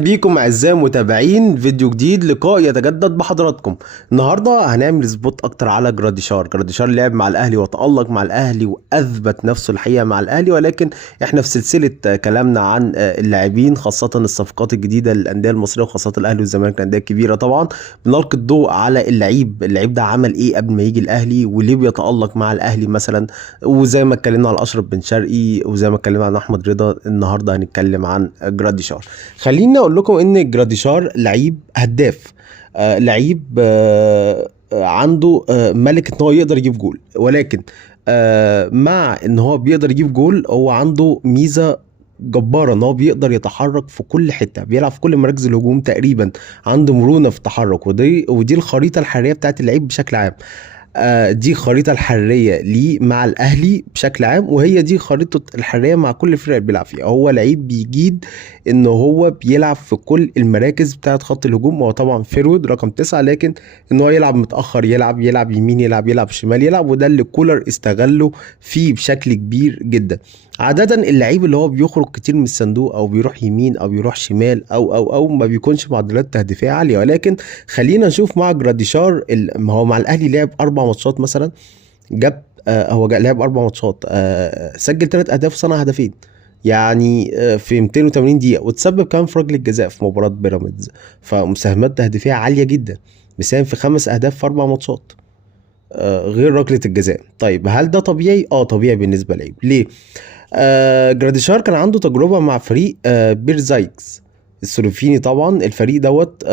بيكم اعزائي المتابعين، فيديو جديد لقاء يتجدد بحضراتكم. النهارده هنعمل سبوت اكتر على جراديشار لعب مع الاهلي وتألق مع الاهلي واثبت نفسه الحقيقه مع الاهلي، ولكن احنا في سلسله كلامنا عن اللاعبين، خاصه الصفقات الجديده للانديه المصريه وخاصه الاهلي والزمالك الانديه الكبيره. طبعا بنلقي الضوء على اللعيب ده عمل ايه قبل ما يجي الاهلي وليه بيتألق مع الاهلي مثلا، وزي ما اتكلمنا على اشرف بن شرقي وزي ما اتكلمنا عن احمد رضا، النهارده هنتكلم عن جراديشار. خليني اقول لكم ان جراديشار لعيب هداف، لعيب عنده ملكة ان هو يقدر يجيب جول، ولكن مع ان هو بيقدر يجيب جول هو عنده ميزة جبارة ان هو بيقدر يتحرك في كل حتة، بيلعب في كل مراكز الهجوم تقريبا، عنده مرونة في التحرك، ودي الخريطة الحرارية بتاعت اللعيب بشكل عام. دي خريطة الحرية ليه مع الأهلي بشكل عام، وهي دي خريطة الحرية مع كل الفرق اللي بيلعب فيها. هو لعيب بيجيد إن هو بيلعب في كل المراكز بتاعة خط الهجوم. هو طبعا فيرود رقم 9، لكن إن هو يلعب متأخر، يلعب يمين، يلعب شمال، وده اللي كولر استغله فيه بشكل كبير جدا. عادة اللعيب اللي هو بيخرج كتير من الصندوق او بيروح يمين او بيروح شمال او ما بيكونش معدلات تهديفيه عاليه، ولكن خلينا نشوف مع جراديشار ما هو مع الاهلي لعب 4 ماتشات مثلا، جاب لعب 4 ماتشات، سجل 3 اهداف وصنع هدفين، يعني في 280 دقيقه، وتسبب كمان في ركله جزاء في مباراه بيراميدز. فمساهمات تهديفيه عاليه جدا، مساهم في 5 اهداف في 4 ماتشات، غير ركله الجزاء. طيب هل ده طبيعي؟ طبيعي بالنسبه لعيب. ليه؟ جراديشار كان عنده تجربة مع فريق بيرزايكس السلوفيني. طبعا الفريق دوت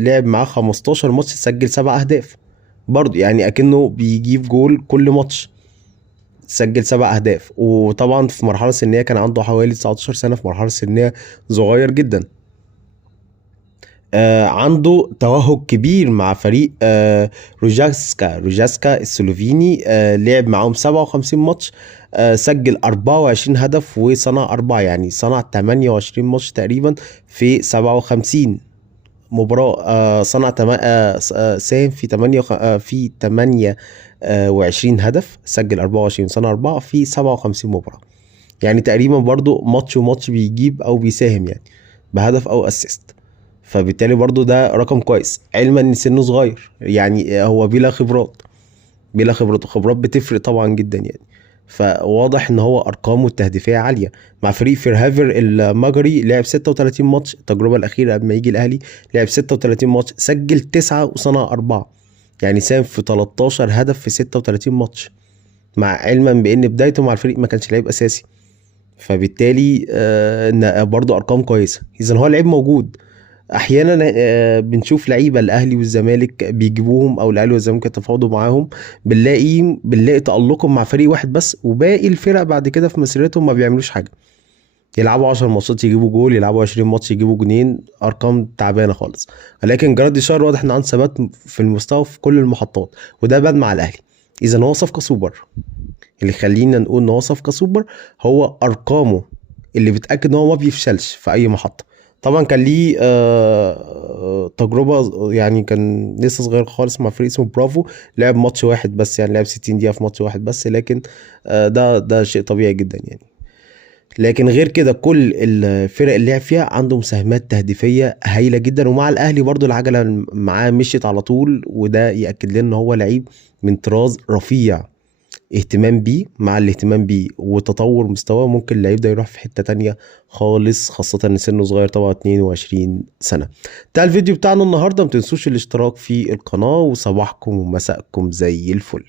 لعب معاه 15 ماتش، سجل 7 أهداف برضه، يعني أكنه بيجيب جول كل ماتش، سجل 7 أهداف. وطبعا في مرحلة سنية كان عنده حوالي 19 سنة، في مرحلة سنية صغير جدا. عنده توهج كبير مع فريق روجاسكا السلوفيني، لعب معاهم 57 ماتش، سجل 24 هدف وصنع 4، يعني صنع 28 ماتش تقريبا في 57 مباراة. صنع ساهم في 28 هدف، سجل 24 صنع 4 في 57 مباراة، يعني تقريبا برضو ماتش وماتش بيجيب او بيساهم يعني بهدف او اسيست. فبالتالي برضو ده رقم كويس، علما ان سنه صغير، يعني هو بلا خبرات وخبرات بتفرق طبعا جدا يعني. فواضح ان هو ارقامه التهديفيه عاليه. مع فريق فيرهافر المجري لعب 36 ماتش، التجربه الاخيره قبل ما يجي الاهلي لعب 36 ماتش، سجل 9 وصنع 4، يعني ساهم في 13 هدف في 36 ماتش، مع علما بان بدايته مع الفريق ما كانش لعيب اساسي. فبالتالي برضه ارقام كويسه، اذا هو لعيب موجود. احيانا بنشوف لعيبه الاهلي والزمالك بيجيبوهم، او الاهلي والزمالك يتفاوضوا معاهم، بنلاقي تألقهم مع فريق واحد بس، وباقي الفرق بعد كده في مسيرتهم ما بيعملوش حاجه. يلعبوا 10 ماتشات يجيبوا جول، يلعبوا 20 ماتش يجيبوا جونين، ارقام تعبانه خالص. ولكن جراديشار واضح ان عنده ثبات في المستوى في كل المحطات، وده بان مع الاهلي. اذا هو صفقه سوبر. اللي خلينا نقول ان هو صفقه سوبر هو ارقامه اللي بتاكد ان هو ما بيفشلش في اي محطه. طبعا كان ليه تجربه، يعني كان لسه صغير خالص مع فريق اسمه برافو، لعب ماتش واحد بس، يعني لعب 60 دقيقه في ماتش واحد بس، لكن ده شيء طبيعي جدا يعني. لكن غير كده كل الفرق اللي لعب فيها عنده مساهمات تهديفيه هايله جدا. ومع الاهلي برضو العجله معاه مشيت على طول، وده ياكد لنا ان هو لعيب من طراز رفيع. اهتمام بيه، مع الاهتمام بيه وتطور مستواه، ممكن اللعيب ده يروح في حتة تانية خالص، خاصة ان سنه صغير طبعا 22 سنة. ده الفيديو بتاعنا النهاردة، متنسوش الاشتراك في القناة، وصباحكم ومساءكم زي الفل.